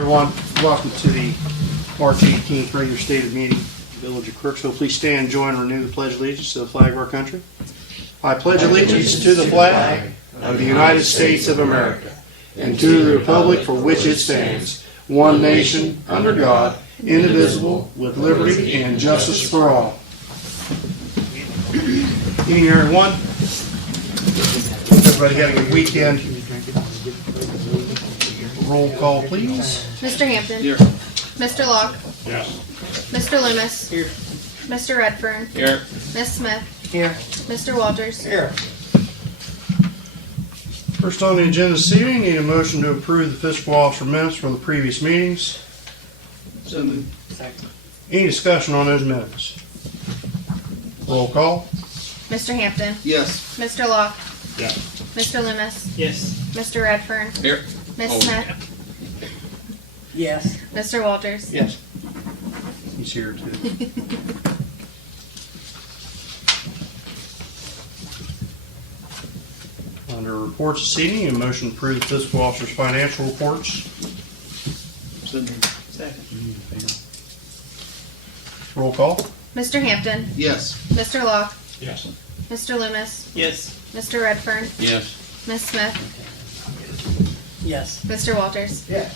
Everyone, welcome to the March 18th regular stated meeting, Village of Crooksville. Please stand, join, and renew the Pledge of Allegiance to the flag of our country. I pledge allegiance to the flag of the United States of America and to the republic for which it stands, one nation, under God, indivisible, with liberty and justice for all. Evening, everyone. Everybody had a good weekend. Roll call, please. Mr. Hampton. Here. Mr. Locke. Yes. Mr. Loomis. Here. Mr. Redfern. Here. Ms. Smith. Here. Mr. Walters. Here. First on the agenda this evening, need a motion to approve the fiscal officer minutes from the previous meetings. So moved. Second. Any discussion on those minutes? Roll call. Mr. Hampton. Yes. Mr. Locke. Yes. Mr. Loomis. Yes. Mr. Redfern. Here. Ms. Oh, Smith. Yes. Mr. Walters. Yes. He's here too. Under reports this evening, a motion to approve the fiscal officer's financial reports. So moved. Second. Roll call. Mr. Hampton. Yes. Mr. Locke. Yes. Mr. Loomis. Yes. Mr. Redfern. Yes. Ms. Smith. Yes. Mr. Walters. Yes.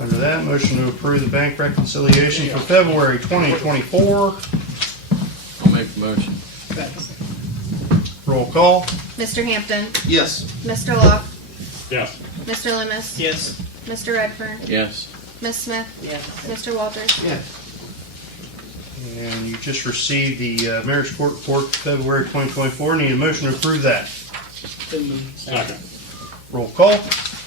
Under that, motion to approve the bank reconciliation for February 2024. I'll make the motion. Roll call. Mr. Hampton. Yes. Mr. Locke. Yes. Mr. Loomis. Yes. Mr. Redfern. Yes. Ms. Smith. Yes. Mr. Walters. Yes. And you just received the marriage court report for February 2024. Need a motion to approve that. So moved. Second. Roll call.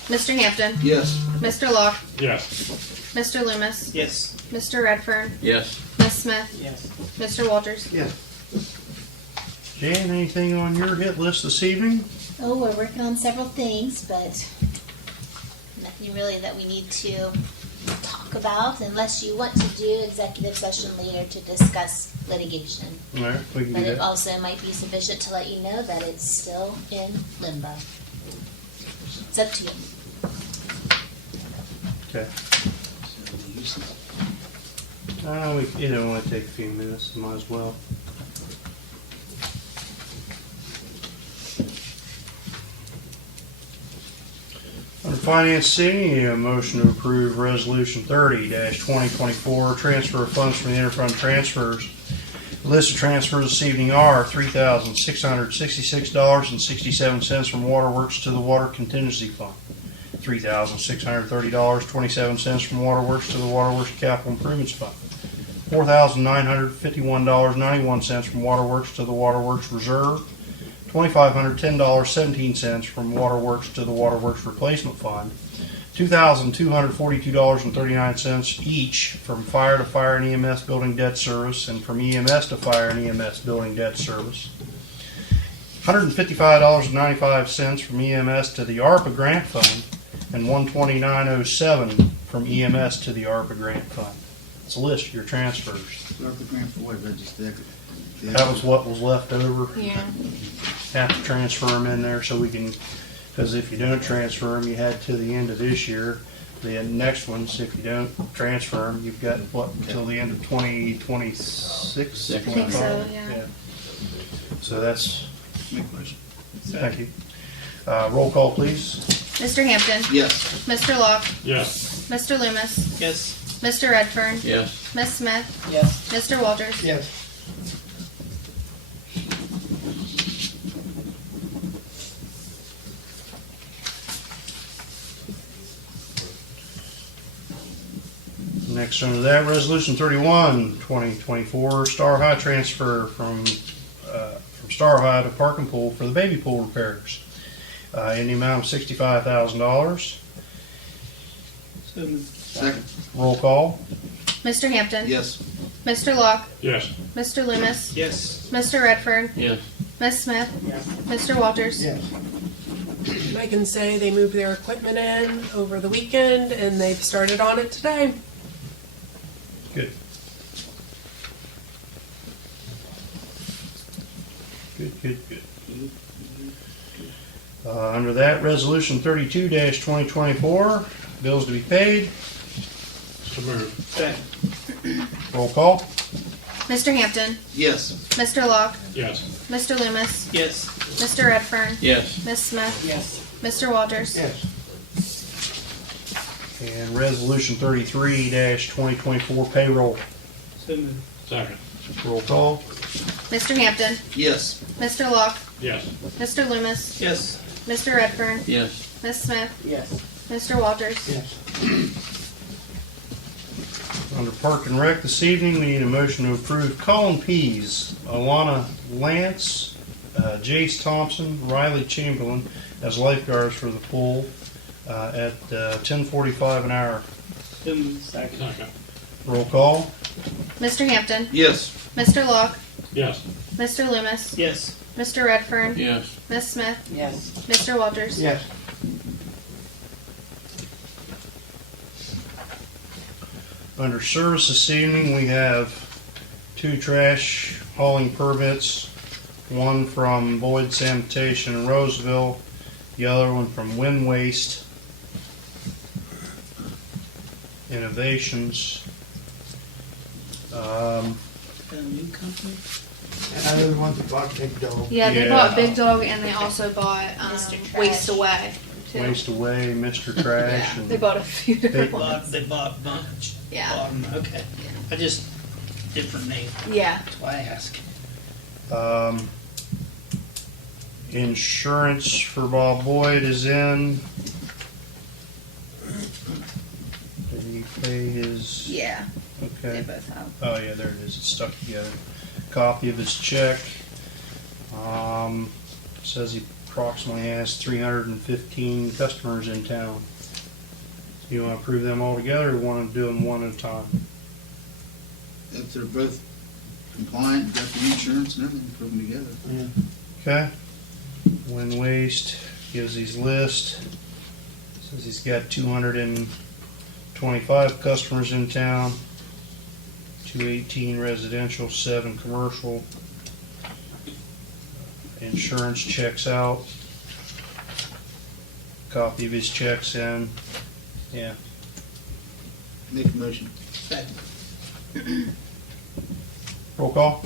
Mr. Hampton. Yes. Mr. Locke. Yes. Mr. Loomis. Yes. Mr. Redfern. Yes. Ms. Smith. Yes. Mr. Walters. Yes. Jan, anything on your hit list this evening? Oh, we're working on several things, but nothing really that we need to talk about unless you want to do executive session later to discuss litigation. All right, we can But do it that. also might be sufficient to let you know that it's still in limbo. It's up to you. Okay. It only take a few minutes, might as well. Under Finance City, a motion to approve Resolution 30-2024, transfer of funds from the interfund transfers. The list of transfers this evening are $3,666.67 from Waterworks to the Water Contingency Fund, $3,630.27 from Waterworks to the Waterworks Capital Improvements Fund, $4,951.91 from Waterworks to the Waterworks Reserve, $2,510.17 from Waterworks to the Waterworks Replacement Fund, $2,242.39 each from Fire to Fire and EMS Building Debt Service and from EMS to Fire and EMS Building Debt Service, $155.95 from EMS to the ARPA Grant Fund, and $129.07 from EMS to the ARPA Grant Fund. It's a list of your transfers. That was what was left over. Yeah. Have to transfer them in there so we can, because if you don't transfer them, you had to the end of this year. The next ones, if you don't transfer them, you've got what until the end of 2026? I think so, yeah. So that's. Make a motion. Thank you. Roll call, please. Mr. Hampton. Yes. Mr. Locke. Yes. Mr. Loomis. Yes. Mr. Redfern. Yes. Ms. Smith. Yes. Mr. Walters. Yes. Next under that, Resolution 31-2024, Star High transfer from Star High to Park and Pool for the baby pool repairs in the amount of $65,000. So moved. Second. Roll call. Mr. Hampton. Yes. Mr. Locke. Yes. Mr. Loomis. Yes. Mr. Redfern. Yes. Ms. Smith. Yes. Mr. Walters. Yes. I can say they moved their equipment in over the weekend and they've started on it today. Good. Good. Under that, Resolution 32-2024, bills to be paid. So moved. Second. Roll call. Mr. Hampton, Yes. Mr. Locke, Yes. Mr. Loomis, Yes. Mr. Redfern, Yes. Miss Smith, Yes. Mr. Walters. Yes. And Resolution 33-2024, payroll. So moved. Second. Roll call. Mr. Hampton, Yes. Mr. Locke, Yes. Mr. Loomis, Yes. Mr. Redfern, Yes. Miss Smith, Yes. Mr. Walters. Yes. Under Park and Rec this evening, we need a motion to approve Colin Pease, Alana Lance, Jace Thompson, Riley Chamberlain as lifeguards for the pool at $10.45 an hour. So moved. Second. Second. Roll call. Mr. Hampton, Yes. Mr. Locke, Yes. Mr. Loomis, Yes. Mr. Redfern, Yes. Miss Smith, Yes. Mr. Walters. Yes. Under service this evening, we have 2 trash hauling permits, one from Boyd Sanitation in Roseville, the other one from Wind Waste Innovations. A new company? I know the ones that bought Big Dog. Yeah, they Yeah. bought Big Dog and they also bought Mr. Trash. Waste Away. Too. Waste Away, Mr. Trash, Yeah, and they bought a few different ones. They bought a bunch. Yeah. Bought 'em, okay. I just, different name. Yeah. That's why I ask. insurance for Bob Boyd is in. Did he pay his? Yeah, they Okay. both have. Oh yeah, there it is. It's stuck together. Copy of his check. Says he approximately has 315 customers in town. So you want to approve them all together, or want to do them one at a time? If they're both compliant, got the insurance and everything, put them together. Okay. Wind Waste gives his list. Says he's got 225 customers in town. 218 residential, 7 commercial. Insurance checks out. Copy of his checks in. Yeah. Make a motion. Second. Roll call.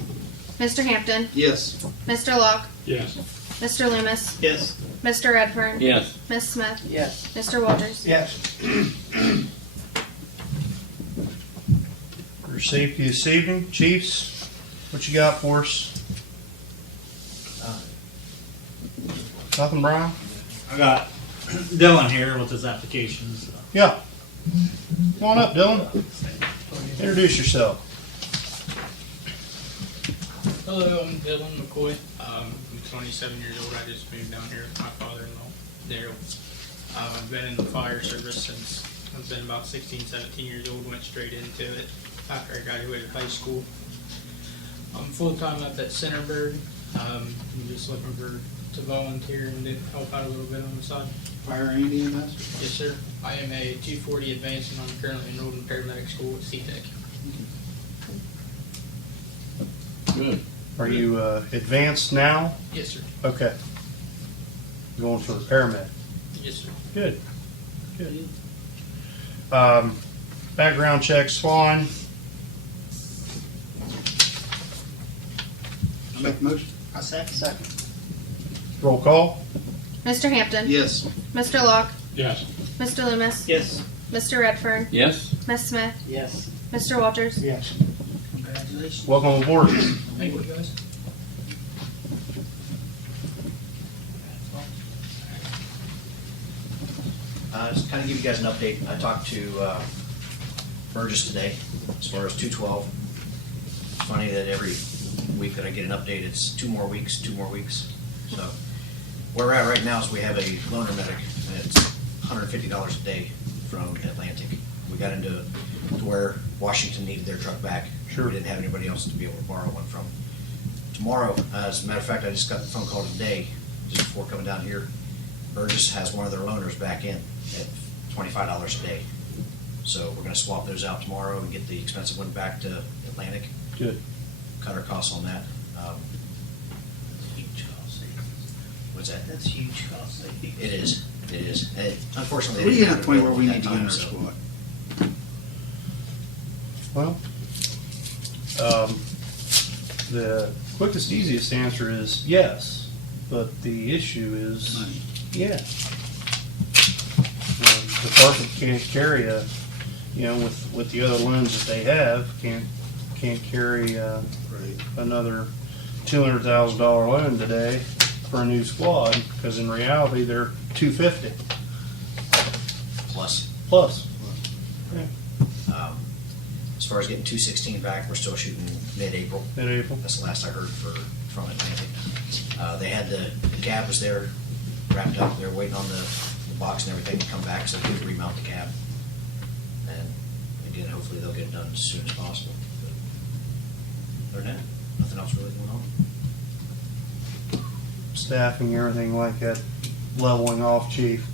Mr. Hampton, Yes. Mr. Locke, Yes. Mr. Loomis, Yes. Mr. Redfern, Yes. Miss Smith, Yes. Mr. Walters. Yes. For safety this evening, Chiefs, what you got for us? Nothing, Brian? I got Dylan here with his applications. Yeah. Come on up, Dylan. Introduce yourself. Hello, I'm Dylan McCoy. I'm 27 years old. I just moved down here with my father-in-law, Daryl. I've been in the fire service since I've been about 16, 17 years old. Went straight into it after I graduated high school. I'm full-time up at Centerburg. I'm just looking to volunteer and help out a little bit on the side. Fire and EMS? Yes, sir. I am a 240 advanced and I'm currently enrolled in paramedic school at CTEC. Good. Are you advanced now? Yes, sir. Okay. Going for the paramedic. Yes, sir. Good. Good. Background check's fine. I make a motion. I second. Roll call. Mr. Hampton, Yes. Mr. Locke, Yes. Mr. Loomis, Yes. Mr. Redfern, Yes. Miss Smith, Yes. Mr. Walters. Yes. Congratulations. Welcome aboard. Thank you, guys. Just kind of give you guys an update. I talked to Burgess today as far as 212. It's funny that every week that I get an update, it's 2 more weeks, 2 more weeks. So where we're at right now is we have a loaner medic. And it's $150 a day from Atlantic. We got into to where Washington needed their truck back. Sure. We didn't have anybody else to be able to borrow one from. Tomorrow, as a matter of fact, I just got the phone call today, just before coming down here. Burgess has one of their loaners back in at $25 a day. So we're gonna swap those out tomorrow and get the expensive one back to Atlantic, Good. cut our costs on that. What's What's that? That's huge cost savings. It is. It is. And unfortunately, We're they getting didn't to the point where have we it need to at get in that our time, squad. Well, the quickest, easiest answer is yes, but the issue is, Money. yeah. The department can't carry with the other loans that they have, can't carry Right. another $200,000 loan today for a new squad, because in reality, they're $250 plus. plus. As far as getting 216 back, we're still shooting mid-April. Mid-April. That's the last I heard from Atlantic. They had the cab was there, wrapped up. They're waiting on the box and everything to come back, so they could remount the cab. And again, hopefully they'll get it done as soon as possible. But other than that, nothing else really going on. Staffing, everything like that, leveling off, chief.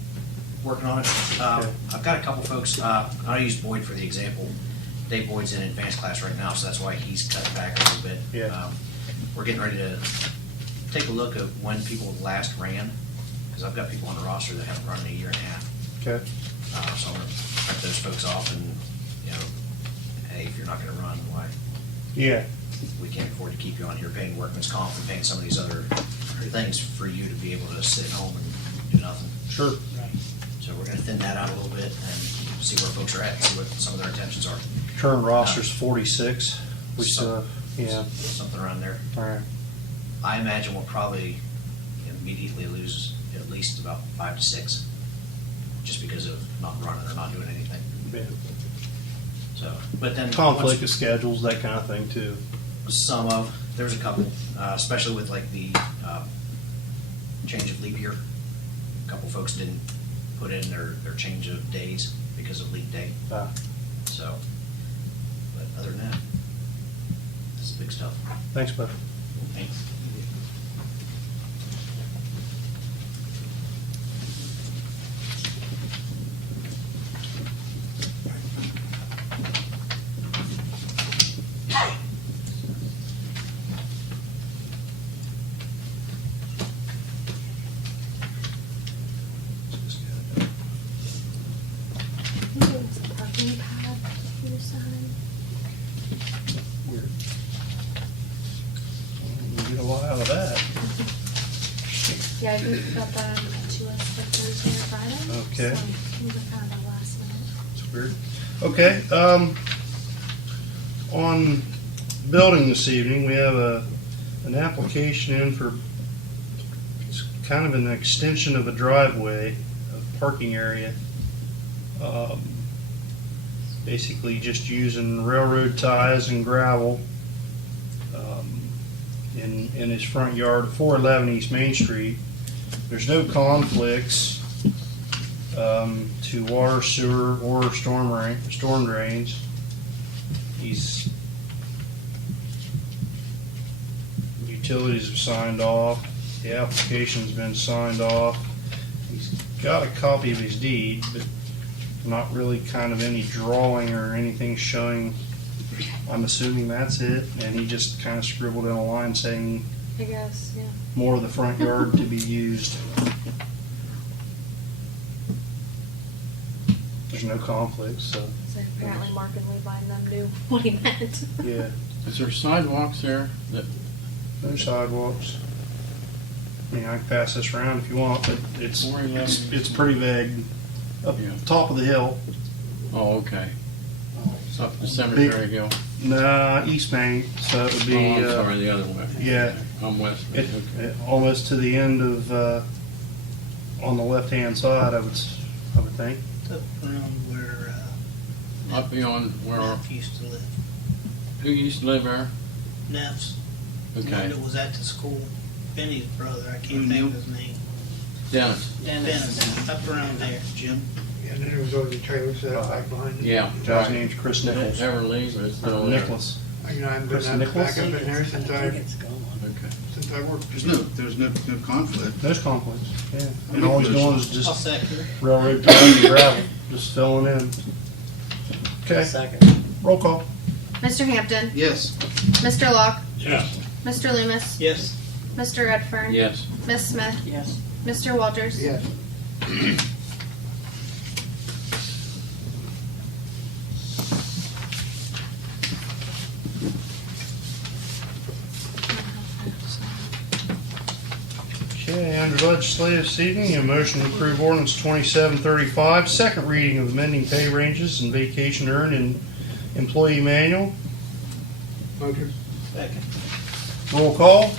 Working on it. Okay. I've got a couple folks. I'll use Boyd for the example. Dave Boyd's in advanced class right now, so that's why he's cut back a little bit. Yeah. We're getting ready to take a look at when people last ran, because I've got people on the roster that haven't run in a year and a half. Okay. So I'm going to cut those folks off and, hey, if you're not going to run, why? Yeah. We can't afford to keep you on here paying workman's comp and paying some of these other things for you to be able to sit at home and do nothing. Sure. So we're going to thin that out a little bit and see where folks are at, and see what some of their intentions are. Current roster's 46. We still, yeah. Something around there. All right. I imagine we'll probably immediately lose at least about 5 to 6, just because of not running or not doing anything. Yeah. So, but then Conflict of schedules, that kind of thing too. there's a couple, especially with like the change of leap year. A couple folks didn't put in their change of days because of leap day. So, but other than that, that's the big stuff. Thanks, bud. Thanks. Parking pad for your sign. You get a lot out of that. Yeah, I just got that to us for Thursday or Friday. Okay. So we were kind of the last minute. It's weird. Okay, on building this evening, we have an application in for, it's kind of an extension of a driveway, a parking area. Basically just using railroad ties and gravel in his front yard, 411 East Main Street. There's no conflicts to water, sewer, or storm drains. Utilities have signed off. The application's been signed off. He's got a copy of his deed, but not really kind of any drawing or anything showing. I'm assuming that's it, and he just kind of scribbled in a line saying I guess, yeah. more of the front yard to be used. There's no conflicts, so So apparently Mark and Levi them knew what he meant. yeah, Is there sidewalks there? no sidewalks. I mean, I can pass this around if you want, but it's pretty vague. Up Yeah. top of the hill. Oh, okay. It's up the Cemetery Hill. Nah, East Main, so it would be. Oh, I'm sorry, the other way. Yeah. I'm west. It, Okay. almost to the end of, on the left-hand side, I would think. It's up around where Up beyond where, Neff used to live. who used to live there? Neff's. The one Okay. that was at the school. Benny's brother, I can't Who think knew? of his name. Dennis. Dennis, up around there, Jim. And then there was always a trailer set up back behind it. Yeah. Guy's right. name's Chris Nichols. Never leaves, but it's still there. Nicholas. I haven't Chris been Nichols? back up in there since I Okay. worked. There's no conflict. There's conflicts, yeah. And all he's doing is I'll just second it. railroad ties and gravel, just filling in. Okay, Second. roll call. Mr. Hampton, Yes. Mr. Locke, Yes. Mr. Loomis, Yes. Mr. Redfern, Yes. Miss Smith, Yes. Mr. Walters. Yes. Okay, under legislative this evening, a motion to approve ordinance 2735, second reading of amending pay ranges and vacation earned in employee manual. Motion. Second. Roll call.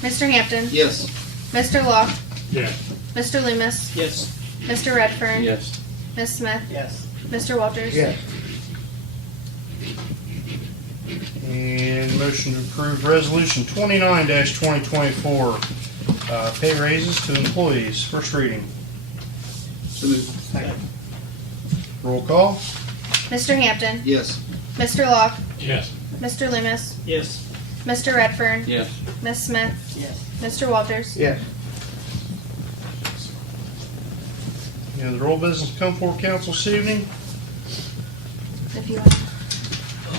Mr. Hampton, Yes. Mr. Locke, Yes. Mr. Loomis, Yes. Mr. Redfern, Yes. Miss Smith, Yes. Mr. Walters. Yes. And motion to approve resolution 29-2024, pay raises to employees. First reading. So moved. Second. Roll call. Mr. Hampton, Yes. Mr. Locke, Yes. Mr. Loomis, Yes. Mr. Redfern, Yes. Miss Smith, Yes. Mr. Walters. Yes. Any other old business to come before council this evening? If you want.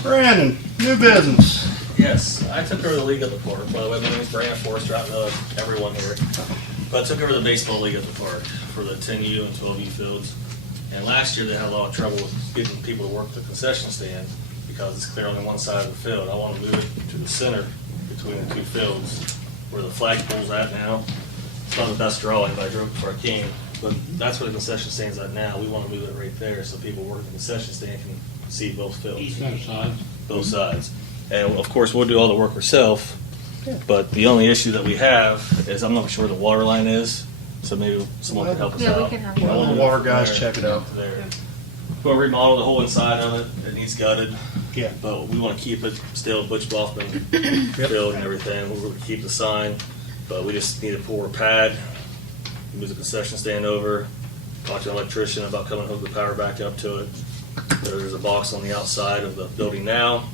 Brandon, new business. Yes, I took over the league at the park. By the way, my name is Brandon Forrester. I know everyone here. But I took over the baseball league at the park for the 10U and 12U fields. And last year they had a lot of trouble with getting people to work the concession stand because it's clear on one side of the field. I want to move it to the center between the two fields where the flagpole's at now. It's not the best drawing, but I drove before I came. But that's where the concession stand's at now. We want to move it right there so people working the concession stand can see both fields. Both sides. And of course, we'll do all the work ourselves, but the only issue that we have is I'm not sure where the water line is, so maybe someone can help us Yeah, we out. can have Well, one. the water guys check it out. There. We'll remodel the whole inside of it. It needs gutted, Yeah. but we want to keep it still Butch Bloffman field and everything. We're going to keep the sign, but we just need a pour pad, move the concession stand over, talk to an electrician about coming hook the power back up to it. There's a box on the outside of the building now.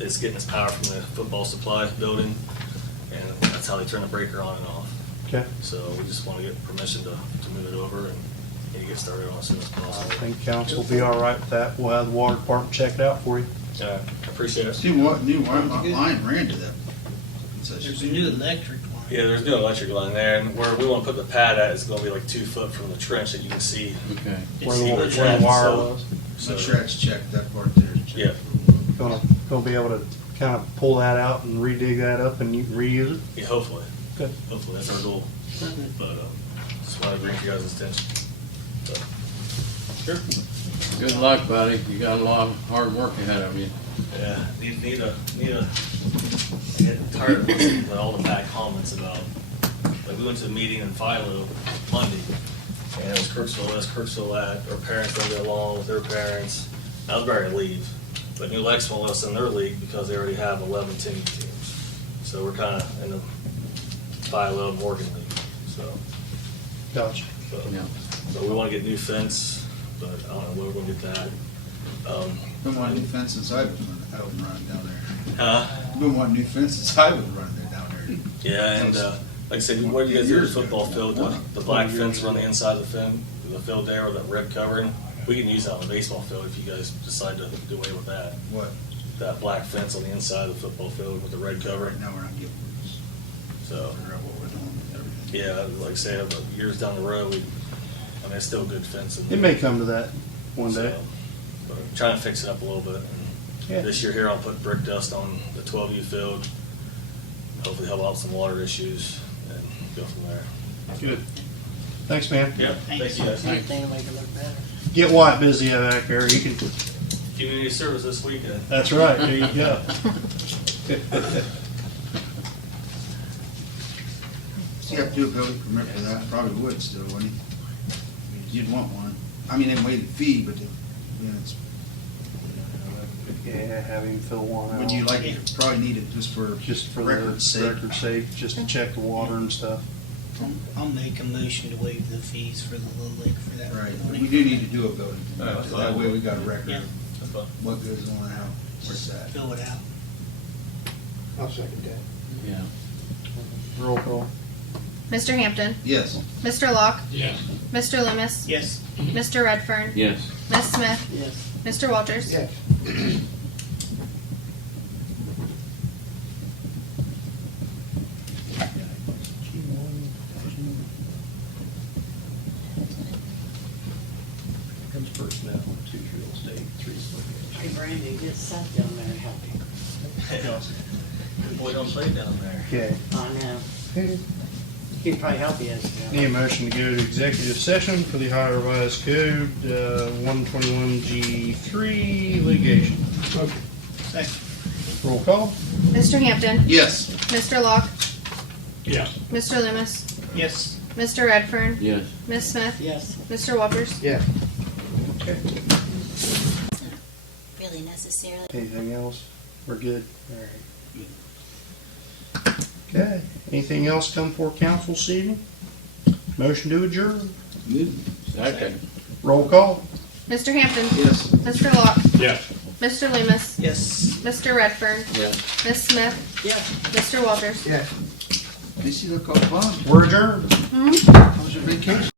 It's getting its power from the football supply building, and that's how they turn the breaker on and off. Okay. So we just want to get permission to move it over and get started on it as soon as I possible. think council will be all right with that. We'll have the water department check it out for you. I appreciate it. New line ran to that concession There's a stand. new electric line. Yeah, there's no electric line there, and where we want to put the pad at is going to be like 2 foot from the trench that you can see. Okay. Where see the trench, wire so- was. so- Make sure that's checked, that part there is checked. Yeah. Gonna be able to kind of pull that out and redig that up and you can reuse it. Yeah, hopefully. Good. Hopefully, that's our goal. But just want to bring it to your guys' attention. So, sure. Good luck, buddy. You got a lot of hard work ahead of you. Yeah, need a. I get tired of listening to all the bad comments about. Like we went to a meeting in Philo Monday, and it was Crooksville this, Crooksville that. Our parents don't get along with their parents. I was ready to leave, but New Lex won't let us in their league because they already have 11 teams. So we're kind of in the Philo Morgan league. So, Gotcha. Yeah. but we want to get new fence, but I don't know where we're going to get that. Been wanting new fences, I would run down there. Huh? Been wanting new fences, I would run there down there. Yeah, and like I said, what do you guys do with the football field? The black fence around the inside of the field there, with that red covering. We can use that on the baseball field if you guys decide to do away with that. What? That black fence on the inside of the football field with the red covering. Right now, we're not giving rules. So, Figure out what we're doing with everything. yeah, like I say, but years down the road, it's still a good fence. It may come to that one day. So, but I'm trying to fix it up a little bit. And Yeah. this year here, I'll put brick dust on the 12U field. Hopefully help out some water issues and go from there. Good. Thanks, man. Yeah, thank you guys. Anything to make it look better. Get White busy back there. You can. Community service this weekend. That's right. There you go. You have to do a building permit for that, probably would still, wouldn't you? You'd want one. I mean, they waive the fee, but it's, Yeah, have him fill one out. would you like, you probably need it just for Just for record's the sake. record's sake, just to check the water and stuff. I'll make a motion to waive the fees for the Little League for that. Right, money. we do need to do a building permit, That's so that fine. way we got a record Yeah. of That's fine. what goes on, how, where's that. Fill it out. I'll second that. Yeah. Roll call. Mr. Hampton, Yes. Mr. Locke, Yes. Mr. Loomis, Yes. Mr. Redfern, Yes. Miss Smith, Yes. Mr. Walters. Yes. Comes personnel, 2's real estate, 3's litigation. Hey, Brandy, get Seth down there and help you. Boy, don't play down there. Okay. I know. He'd probably help you. Need a motion to go to executive session for the Ohio Revised Code 121G3 litigation. Roll call. Mr. Hampton, Yes. Mr. Locke, Yeah. Mr. Loomis, Yes. Mr. Redfern, Yes. Miss Smith, Yes. Mr. Walters. Yeah. Really necessarily. Anything else? We're good? All right. Okay. Anything else come for council this evening? Motion to adjourn. Second. Roll call. Mr. Hampton, Yes. Mr. Locke, Yeah. Mr. Loomis, Yes. Mr. Redfern, Yes. Miss Smith, Yeah. Mr. Walters. Yeah. They see the call fun. We're adjourned. How was your vacation?